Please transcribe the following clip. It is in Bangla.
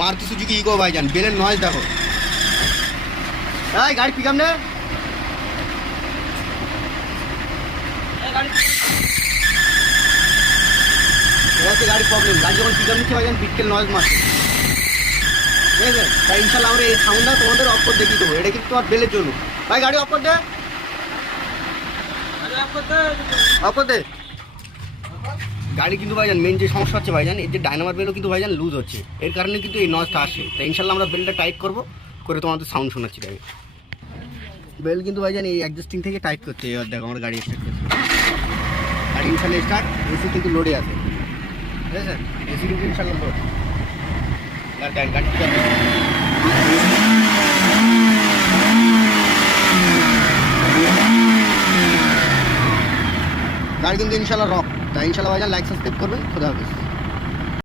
মারুতি সুজুকি ইকো ভাইজান, বেলের নয়েজ দেখো। এই গাড়ি পিকআপ নে, গাড়ি প্রবলেম। গাড়ি যখন পিকআপ নিচ্ছে ভাইজান পিকটেল নয়েজ মারছে, ঠিক আছে? তাই ইনশাল্লাহ আমরা এই সাউন্ডটা তোমাদের অফ করে দেখিয়ে দেবো। এটা কিন্তু তোমার বেলের জন্য। ভাই গাড়ি অফ করে দে, অফ করে দে। গাড়ি কিন্তু ভাইজান মেন যে সমস্যা হচ্ছে ভাইজান, এর যে ডায়নামার বেলও কিন্তু ভাইজান লুজ হচ্ছে, এর কারণে কিন্তু এই নয়েজটা আসে। তাই ইনশাল্লাহ আমরা বেলটা টাইট করবো, করে তোমাদের সাউন্ড শোনাচ্ছি। আমি বেল কিন্তু ভাইজান এই অ্যাডজাস্টিং থেকে টাইট করছে। এবার দেখো আমার গাড়ি স্টার্ট করছে, গাড়ি ইনশাল্লাহ স্টার্ট। এসি কিন্তু লোডে আছে, ঠিক আছে? এসি কিন্তু ইনশাল্লাহ লোড। গাড়ি কিন্তু ইনশাল্লাহ রক। তাই ইনশাল্লাহ ভাইজান লাইক সাবস্ক্রাইব করবেন। খোদা হাফেজ।